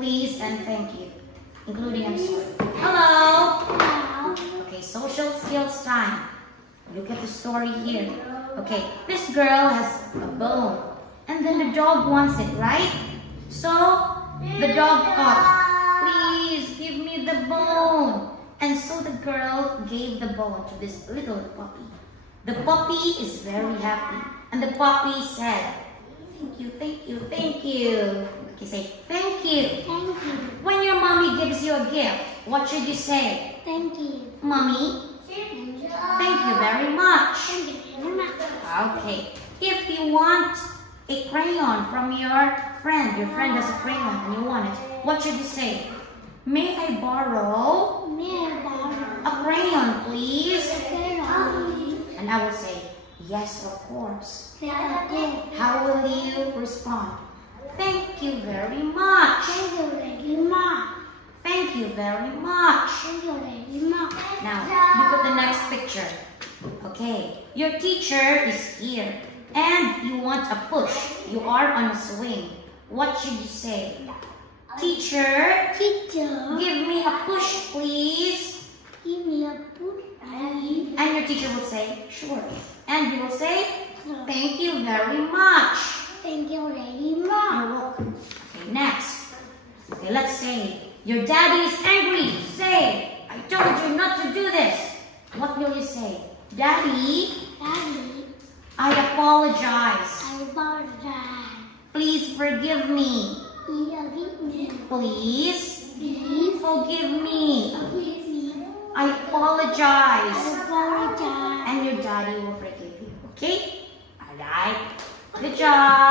please, and thank you. Including I'm sorry. Hello. Hello. Okay, social skills time. Look at the story here. Okay, this girl has a bone. And then the dog wants it, right? So, the dog thought, please give me the bone. And so the girl gave the bone to this little puppy. The puppy is very happy. And the puppy said, thank you, thank you, thank you. Okay, say, thank you. Thank you. When your mommy gives you a gift, what should you say? Thank you. Mommy, thank you very much. Thank you very much. Okay, if you want a crayon from your friend has a crayon and you want it, what should you say? May I borrow May I borrow a crayon, please? crayon? And I will say, yes, of course. Thank How will you respond? Thank you very much. you very much. Thank you very much. Thank you very much. Now, look at the next picture. Okay, your teacher is here and you want a push. You are on a swing. What should you say? Teacher, Teacher, give me a push, please. give me a book. And your teacher will say, sure. And you will say, thank you very much. Thank you very You're much. welcome. Okay, next. Okay, let's say your daddy is angry. Say, I told you not to do this. What will you say? Daddy, Daddy, I apologize. I apologize. Please forgive me. Forgive me. Please Please forgive me. forgive me. I apologize. I apologize. And your daddy will forgive you. Okay? Alright. Good job.